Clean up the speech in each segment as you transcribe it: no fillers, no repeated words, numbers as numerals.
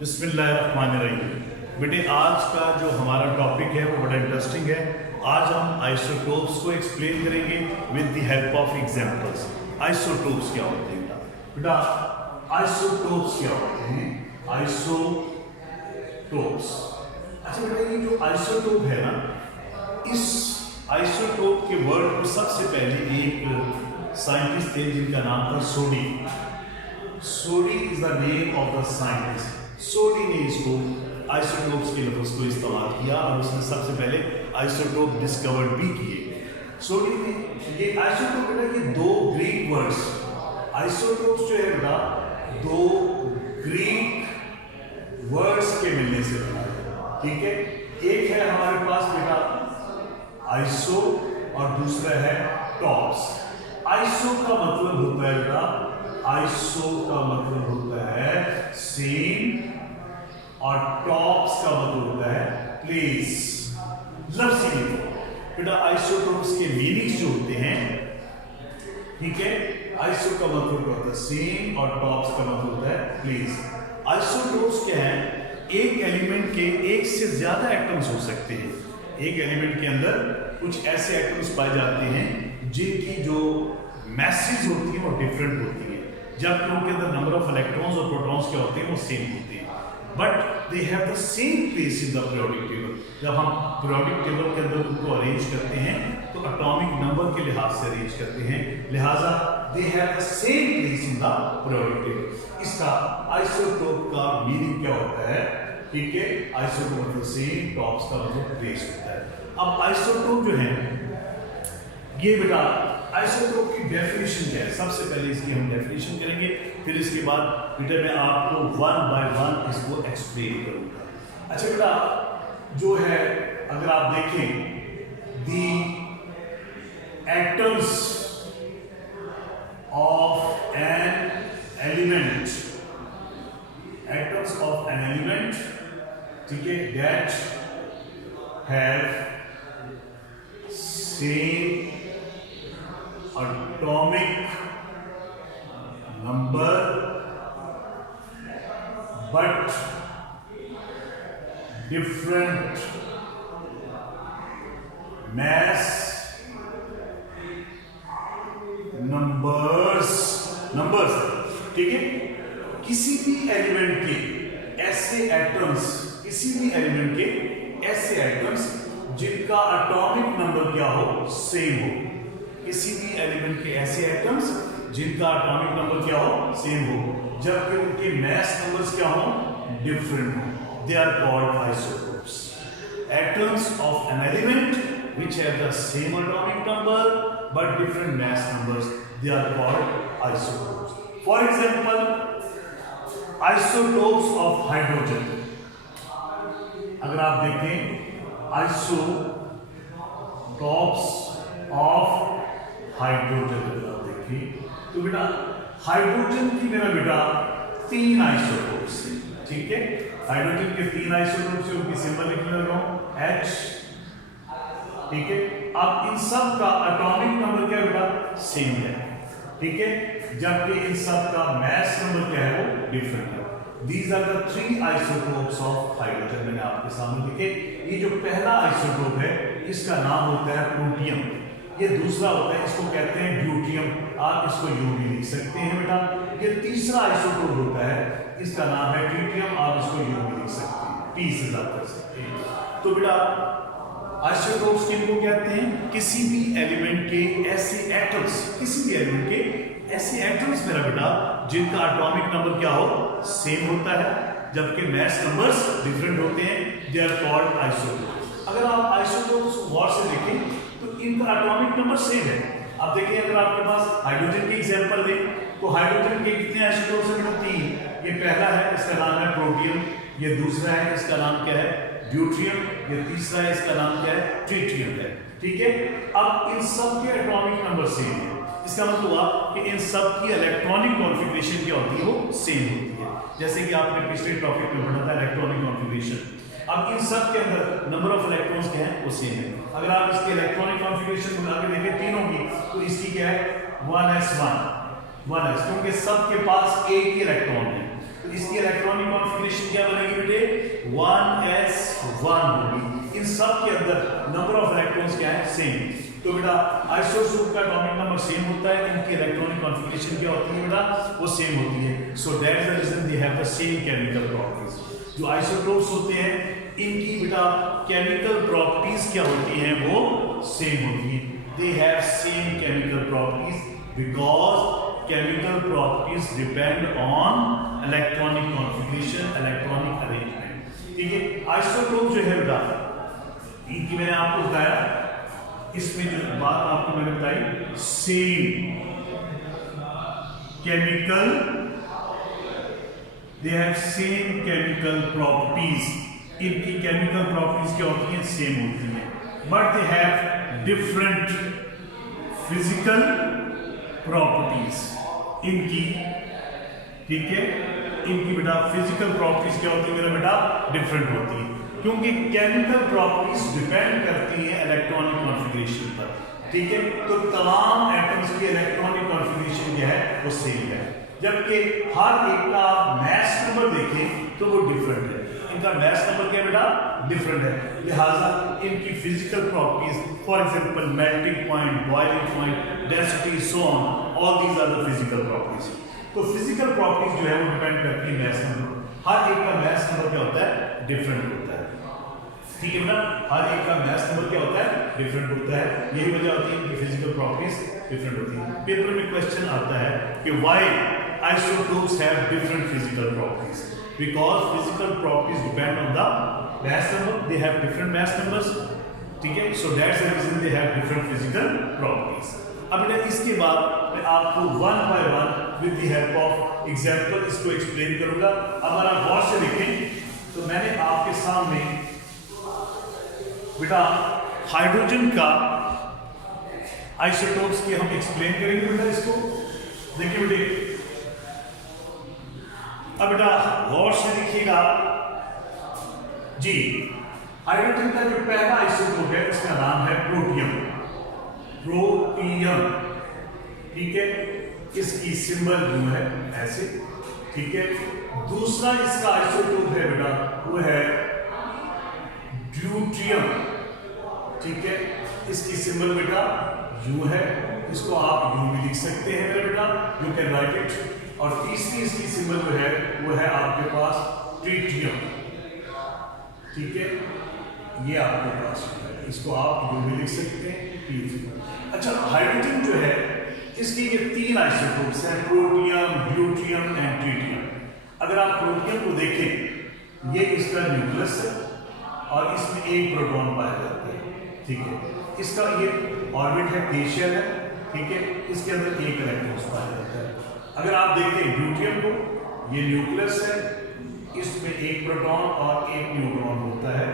बिस्मिल्लाहिर्रहमानिर्रहीम। बेटे आज का जो हमारा टॉपिक है वो बड़ा इंटरेस्टिंग है। आज हम आइसोटोप्स को एक्सप्लेन करेंगे with the help of examples. Isotopes क्या होते हैं बेटा? आइसोटोप्स क्या होते हैं? आइसोटोप्स, अच्छा बेटा ये जो आइसोटोप है ना, इस आइसोटोप के वर्ड को सबसे पहले एक साइंटिस्ट थे जिनका नाम था Soddy. Soddy is the name of the scientist. Soddy ने इसको आइसोटोप्स के लफ्ज़ को इस्तेमाल किया और उसने सबसे पहले आइसोटोप डिस्कवर भी किए। सोडी ने ये आइसोटोप बेटा ये दो ग्रीक वर्ड्स, आइसोटोप्स जो है बेटा दो ग्रीक वर्ड्स के मिलने से बना है, ठीक है। एक है हमारे पास बेटा आइसो और दूसरा है टॉप्स। आइसो का मतलब होता है बेटा, आइसो का मतलब होता है सेम और टॉप्स का मतलब होता है प्लेस। लफ्ज़ ही बेटा आइसोटोप्स के मीनिंग्स जो होते हैं, ठीक है, आइसो का मतलब होता है सेम और टॉप्स का मतलब होता है प्लेस। आइसोटोप्स क्या है? एक एलिमेंट के एक से ज्यादा एटम्स हो सकते हैं। एक एलिमेंट के अंदर कुछ ऐसे एटम्स पाए जाते हैं जिनकी जो मैसेज होती है वो डिफरेंट होती है, जबकि उनके अंदर नंबर ऑफ इलेक्ट्रॉन्स और प्रोटॉन्स क्या होते हैं वो सेम होते हैं, but they have the same place in the periodic table. जब हम पीरियोडिक टेबल के अंदर उनको अरेंज करते हैं तो एटॉमिक नंबर के लिहाज से अरेंज करते हैं, लिहाजा दे have the same place in the periodic table. इसका आइसोटोप का मीनिंग क्या होता है? ठीक है, आइसोटोप मतलब सेम, टॉप्स का मतलब प्लेस होता है। अब आइसोटोप जो है ये बेटा आइसोटोप की डेफिनेशन क्या है? सबसे पहले इसकी हम डेफिनेशन करेंगे, फिर इसके बाद बेटा मैं आपको वन बाय वन इसको एक्सप्लेन करूंगा। अच्छा बेटा जो है अगर आप देखें दी atoms of an element, atoms of an element, ठीक है, that have same atomic number but different mass numbers, ठीक है। किसी भी एलिमेंट के ऐसे एटम्स, किसी भी एलिमेंट के ऐसे एटम्स जिनका एटॉमिक नंबर क्या हो, सेम हो। किसी भी एलिमेंट के ऐसे एटम्स जिनका एटॉमिक नंबर क्या हो, सेम हो, जबकि उनके मास नंबर्स क्या हो, डिफरेंट हो। They are called isotopes. Atoms of an element which have the same atomic number but different mass numbers, they are called isotopes. For example isotopes of hydrogen, अगर आप देखें आइसोटोप्स ऑफ हाइड्रोजन अगर आप देखिए तो बेटा hydrogen की मेरा बेटा तीन आइसोटोप्स हैं, ठीक है। हाइड्रोजन के तीन आइसोटोप्स हैं, उनकी सिंबल लिख लगा हूं H, ठीक है। अब इन सब का एटॉमिक नंबर क्या बेटा, सेम है, ठीक है, जबकि इन सब का मास नंबर क्या है वो डिफरेंट है। These are the three isotopes of hydrogen। मैंने आपके सामने लिखे। ये जो पहला आइसोटोप है इसका नाम होता है प्लूटियम, ये दूसरा होता है इसको कहते हैं ड्यूटियम, आप इसको यू भी लिख सकते हैं बेटा। ये तीसरा आइसोटोप होता है इसका नाम है ट्रिटियम, आप इसको यू भी लिख सकते हैं, टी से याद कर सकते हैं। तो बेटा आइसोटोप्स किनको कहते हैं? किसी भी एलिमेंट के ऐसे एटम्स, किसी भी एलिमेंट के ऐसे एटम्स मेरा बेटा जिनका एटॉमिक नंबर क्या हो, सेम होता है, जबकि मास नंबर्स डिफरेंट होते हैं, दे आर कॉल्ड आइसोटोप्स। अगर आप आइसोटोप्स को गौर से देखें तो इनका एटॉमिक नंबर सेम है। अब देखिए अगर आपके पास हाइड्रोजन की एग्जांपल दें तो हाइड्रोजन के कितने आइसोटोप्स हैं? तीन। ये पहला है, इसका नाम है प्रोटियम, ये दूसरा है, इसका नाम क्या है, ड्यूट्रियम, ये तीसरा है, इसका नाम क्या है, ट्रिटियम है, ठीक है। अब इन सब के एटॉमिक नंबर सेम है, इसका मतलब हुआ कि इन सब की इलेक्ट्रॉनिक कॉन्फ़िगरेशन क्या होती है, वो सेम होती है, जैसे कि आपने पिछले टॉपिक में पढ़ा था इलेक्ट्रॉनिक कॉन्फ़िगरेशन। अब इन सब के अंदर नंबर ऑफ इलेक्ट्रॉन्स क्या है, वो सेम है। अगर आप इसके इलेक्ट्रॉनिक कॉन्फ़िगरेशन बना के देखें तीनों की, तो इसकी क्या है 1s1, क्योंकि सबके पास एक ही इलेक्ट्रॉन है। इसकी इलेक्ट्रॉनिक कॉन्फ़िगरेशन क्या बनेगी बेटे 1s1 होगी। इन सब के अंदर नंबर ऑफ इलेक्ट्रॉन्स क्या है सेम। तो बेटा आइसोटोप का एटॉमिक नंबर सेम होता है, इनकी इलेक्ट्रॉनिक कॉन्फ़िगरेशन क्या होती है बेटा वो सेम होती है। So that's the reason they have the same chemical properties. जो आइसोटोप्स होते हैं इनकी बेटा केमिकल प्रॉपर्टीज क्या होती हैं वो सेम होती हैं। They have same chemical properties because chemical properties depend on electronic configuration, electronic arrangement। ठीक है, आइसोटोप जो है बेटा इनकी मैंने आपको बताया, इसमें जो बात आपको मैंने बताई same chemical, they have same chemical properties. इनकी केमिकल प्रॉपर्टीज क्या होती हैं सेम होती हैं, but they have different physical properties इनकी। ठीक है, इनकी बेटा फिजिकल प्रॉपर्टीज क्या होती है मेरा बेटा डिफरेंट होती है, क्योंकि केमिकल प्रॉपर्टीज डिपेंड करती हैं इलेक्ट्रॉनिक कॉन्फ़िगरेशन पर। ठीक है, तो तमाम एटम्स की इलेक्ट्रॉनिक कॉन्फ़िगरेशन क्या है वो सेम है, जबकि हर एक का मास नंबर देखें तो वो डिफरेंट है। इनका मास नंबर क्या बेटा डिफरेंट है, लिहाजा इनकी physical properties for example melting point, boiling point, density, so on, all these are the physical properties. तो फिजिकल प्रॉपर्टीज जो है वो डिपेंड करती है मास नंबर। हर एक का मास नंबर क्या होता है डिफरेंट होता है। ठीक है बेटा, हर एक का मास नंबर क्या होता है डिफरेंट होता है, यही वजह होती है कि फिजिकल प्रॉपर्टीज डिफरेंट होती है। पेपर में क्वेश्चन आता है कि why isotopes have different physical properties, because physical properties depend on the mass number, they have different mass numbers। ठीक है, so that's the reason they have different physical properties। अब बेटा इसके बाद मैं आपको one by one with the help of example इसको explain करूंगा। अगर आप गौर से देखें तो मैंने आपके सामने बेटा हाइड्रोजन का आइसोटोप्स के हम एक्सप्लेन करेंगे बेटा इसको। देखिए बेटे, अब बेटा गौर से देखिएगा जी, हाइड्रोजन का जो पहला आइसोटोप है इसका नाम है प्रोटियम। प्रोटियम, ठीक है, इसकी सिंबल जो है ऐसे। ठीक है, दूसरा इसका आइसोटोप है बेटा वो है ड्यूट्रियम। ठीक है, इसकी सिंबल बेटा यू है, इसको आप यू भी लिख सकते हैं मेरे बेटा, यू कैन राइट इट। और तीसरी इसकी सिंबल जो है वो है आपके पास ट्रीटियम। ठीक है, ये आपके पास है, इसको आप यू भी लिख सकते हैं। अच्छा, हाइड्रोजन जो है इसके ये तीन आइसोटोप्स हैं, प्रोटियम, ड्यूट्रियम एंड ट्रीटियम। अगर आप प्रोटियम को देखें ये इसका न्यूक्लियस है और इसमें एक प्रोटॉन पाया जाता है। ठीक है, इसका ये ऑर्बिट है, केंद्र है। ठीक है, इसके अंदर एक इलेक्ट्रॉन पाया जाता है। अगर आप देखें ड्यूट्रियम को, ये न्यूक्लियस है, इसमें एक प्रोटॉन और एक न्यूट्रॉन होता है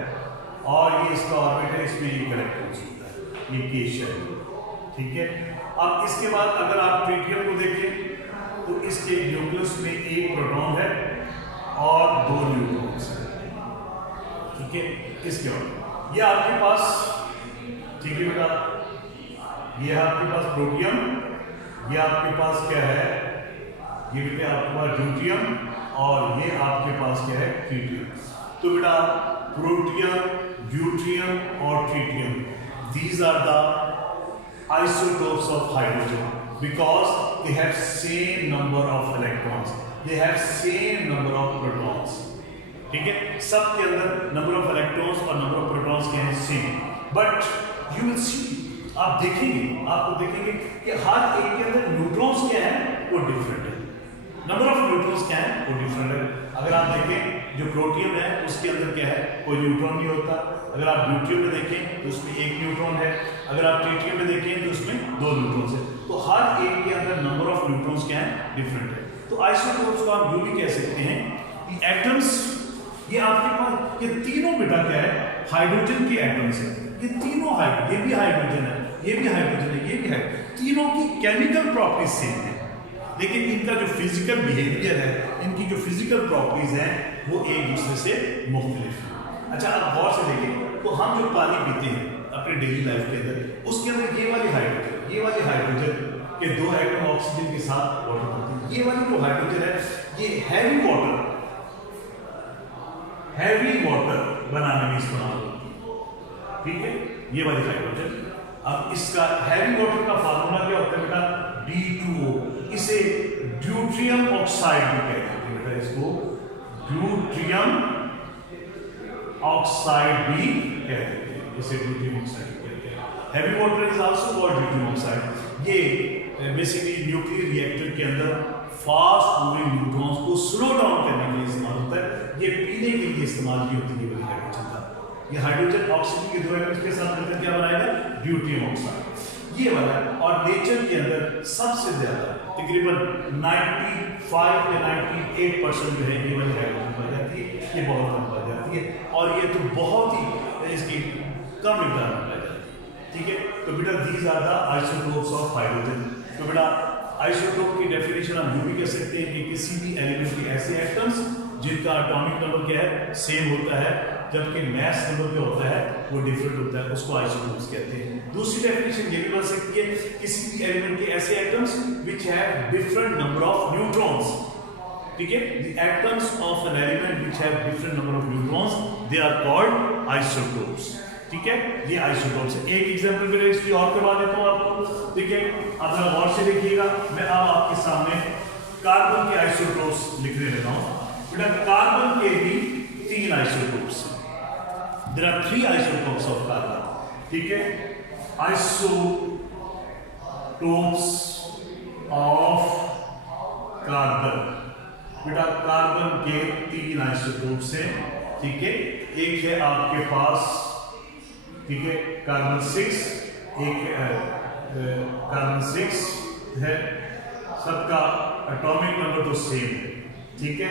और ये इसका ऑर्बिट है, इसमें एक इलेक्ट्रॉन होता है, ये केंद्र है। ठीक है, अब इसके बाद अगर आप ट्रीटियम को देखें तो इसके न्यूक्लियस में एक प्रोटॉन है और दो न्यूट्रॉन्स हैं। ठीक है, इसके बाद ये आपके पास, ठीक है बेटा, ये है आपके पास प्रोटियम, ये आपके पास क्या है, ये बेटा आपके पास ड्यूट्रियम और ये आपके पास क्या है ट्रीटियम। तो बेटा प्रोटियम, ड्यूट्रियम और tritium, these are the isotopes of hydrogen because they have same number of electrons, they have same number of protons। ठीक है, सबके अंदर नंबर ऑफ इलेक्ट्रॉन्स और नंबर ऑफ प्रोटॉन्स के हैं same, but you will see, आप देखेंगे, आपको देखेंगे कि हर एक के अंदर न्यूट्रॉन्स क्या है वो डिफरेंट है, नंबर ऑफ न्यूट्रॉन्स क्या है वो डिफरेंट है। अगर आप देखें जो प्रोटियम है उसके अंदर क्या है कोई न्यूट्रॉन नहीं होता, अगर आप ड्यूट्रियम में देखें तो उसमें एक न्यूट्रॉन है, अगर आप ट्रीटियम में देखें तो उसमें दो न्यूट्रॉन्स है। तो हर एक के अंदर नंबर ऑफ न्यूट्रॉन्स क्या है डिफरेंट है। तो आइसोटोप्स को आप यूं भी कह सकते हैं कि एटम्स, ये आपके पास ये तीनों बेटा क्या है हाइड्रोजन के एटम्स है, ये तीनों हाइड्रोजन, ये भी हाइड्रोजन है, ये भी हाइड्रोजन है, ये भी है, तीनों की केमिकल प्रॉपर्टीज सेम है, लेकिन इनका जो फिजिकल बिहेवियर है, इनकी जो फिजिकल प्रॉपर्टीज हैं वो एक दूसरे से मुख्तलिफ है। अच्छा, आप गौर से देखें तो हम जो पानी पीते हैं अपने डेली लाइफ के अंदर, उसके अंदर ये वाली हाइड्रोजन के दो एटम ऑक्सीजन के साथ वाटर होती है। ये वाली जो हाइड्रोजन है ये हैवी वाटर हैवी वाटर बनाने में इस्तेमाल होती है, ठीक है, ये वाली हाइड्रोजन। अब इसका हैवी वाटर का फार्मूला क्या होता है बेटा, D2O। इसे ड्यूट्रियम ऑक्साइड भी कहते हैं बेटा, इसको ड्यूट्रियम ऑक्साइड भी कहते हैं, इसे ड्यूट्रियम ऑक्साइड कहते हैं। Heavy water is also called deuterium oxide. ये बेसिकली न्यूक्लियर रिएक्टर के अंदर फास्ट मूविंग न्यूट्रॉन्स को स्लो डाउन करने के लिए इस्तेमाल होता है। ये पीने के लिए इस्तेमाल की होती है हाइड्रोजन का। ये हाइड्रोजन ऑक्सीजन के दो एटम्स के साथ मिलकर क्या बनाएगा, ड्यूट्रियम ऑक्साइड, ये वाला। और नेचर के अंदर सबसे ज्यादा तकरीबन 95 या 98% जो है ये वाली हाइड्रोजन पाई जाती है, ये बहुत कम पाई जाती है, और ये तो बहुत ही इसकी कम मिकदार में पाई जाती है, ठीक है। तो बेटा these are the isotopes of hydrogen. तो बेटा आइसोटोप की डेफिनेशन हम यूं भी कह सकते हैं कि किसी भी एलिमेंट के ऐसे एटम्स जिनका एटॉमिक नंबर क्या है, सेम होता है, जबकि मास नंबर क्या होता है वो डिफरेंट होता है, उसको आइसोटोप्स कहते हैं। दूसरी डेफिनेशन ये भी बन सकती है, किसी भी एलिमेंट के ऐसे atoms which have different number of neutrons, ठीक है। The atoms of an element which have different number of neutrons, they are called isotopes, ठीक है। ये आइसोटोप्स है। एक एग्जांपल मेरे इसलिए और करवा देता हूं आपको, ठीक है। अब जरा गौर से देखिएगा, मैं अब आपके सामने कार्बन के आइसोटोप्स लिखने लगा हूं। बेटा कार्बन के भी 3 आइसोटोप्स हैं। There are 3 isotopes of carbon, ठीक है। आइसोटोप्स ऑफ कार्बन, बेटा कार्बन के 3 आइसोटोप्स हैं, ठीक है। एक है आपके पास, ठीक है, कार्बन 6, एक कार्बन 6 है, सबका एटॉमिक नंबर तो सेम है, ठीक है,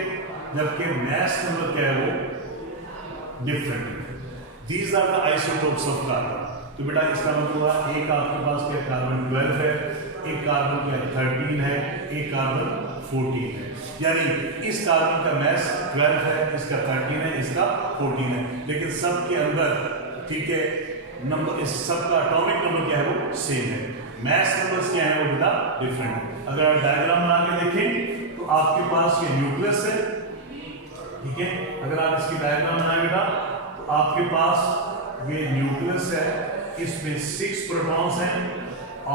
जबकि मास नंबर क्या है वो डिफरेंट है। These are the isotopes of carbon. तो बेटा इसका मतलब हुआ एक आपके पास क्या कार्बन 12 है, एक कार्बन क्या 13 है, एक कार्बन 14 है, यानी इस कार्बन का मास 12 है, इसका 13 है, इसका 14 है, लेकिन सबके अंदर, ठीक है, नंबर, इस सबका एटॉमिक नंबर क्या है वो सेम है, मास नंबर्स क्या है वो बेटा डिफरेंट है। अगर आप डायग्राम बना के देखें तो आपके पास ये न्यूक्लियस है, ठीक है। अगर आप इसकी डायग्राम बनाए बेटा तो आपके पास ये न्यूक्लियस है, इसमें 6 प्रोटॉन्स हैं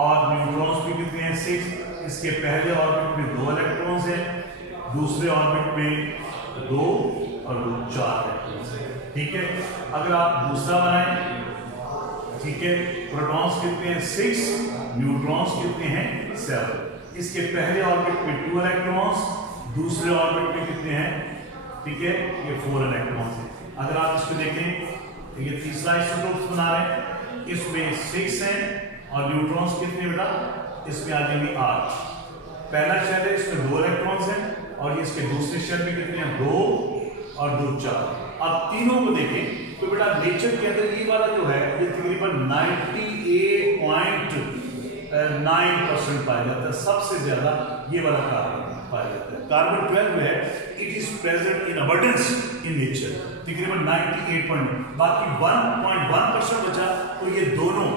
और न्यूट्रॉन्स भी कितने हैं 6। इसके पहले ऑर्बिट में 2 इलेक्ट्रॉन्स हैं, दूसरे ऑर्बिट में 2 और 2 4 इलेक्ट्रॉन्स हैं, ठीक है। अगर आप दूसरा बनाएं, ठीक है, प्रोटॉन्स कितने हैं 6, न्यूट्रॉन्स कितने हैं 7। इसके पहले ऑर्बिट में 2 इलेक्ट्रॉन्स, दूसरे ऑर्बिट में कितने हैं, ठीक है, ये 4 इलेक्ट्रॉन्स हैं। अगर आप इसको देखें, ये तीसरा आइसोटोप्स बना रहे हैं, इसमें 6 हैं और न्यूट्रॉन्स कितने बेटा, इसमें आ जाएंगे 8। पहला शेल है, इसमें 2 इलेक्ट्रॉन्स हैं और इसके दूसरे शेल में कितने हैं 2 और 2 4। अब तीनों को देखें तो बेटा नेचर के अंदर ये वाला जो है ये तकरीबन 98.9% पाया जाता है, सबसे ज्यादा ये वाला कार्बन पाया जाता है। कार्बन 12 है, it is present in abundance in nature, तकरीबन 98. बाकी 1.1% बचा, तो ये दोनों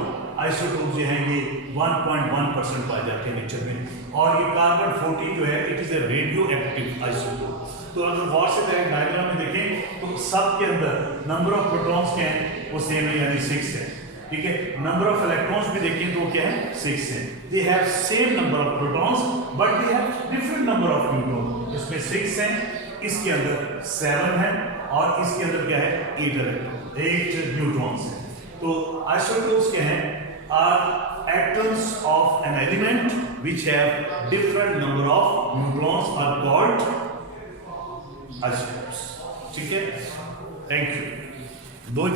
आइसोटोप जो हैं ये 1.1% पाए जाते हैं नेचर में। और ये कार्बन 14 जो है it is a radio active isotope. तो अगर गौर से डायग्राम में देखें तो सब के अंदर नंबर ऑफ प्रोटॉन्स क्या हैं वो सेम है, यानी 6 है, ठीक है। नंबर ऑफ इलेक्ट्रॉन्स भी देखें तो क्या है 6 है। They have same number of protons but they have different number of neutrons. इसमें 6 हैं, इसके अंदर 7 है और इसके अंदर क्या है 8 न्यूट्रॉन्स है। तो आइसोटोप्स क्या हैं, are atoms of an element which have different number of neutrons are called isotopes, ठीक है। Thank you. 2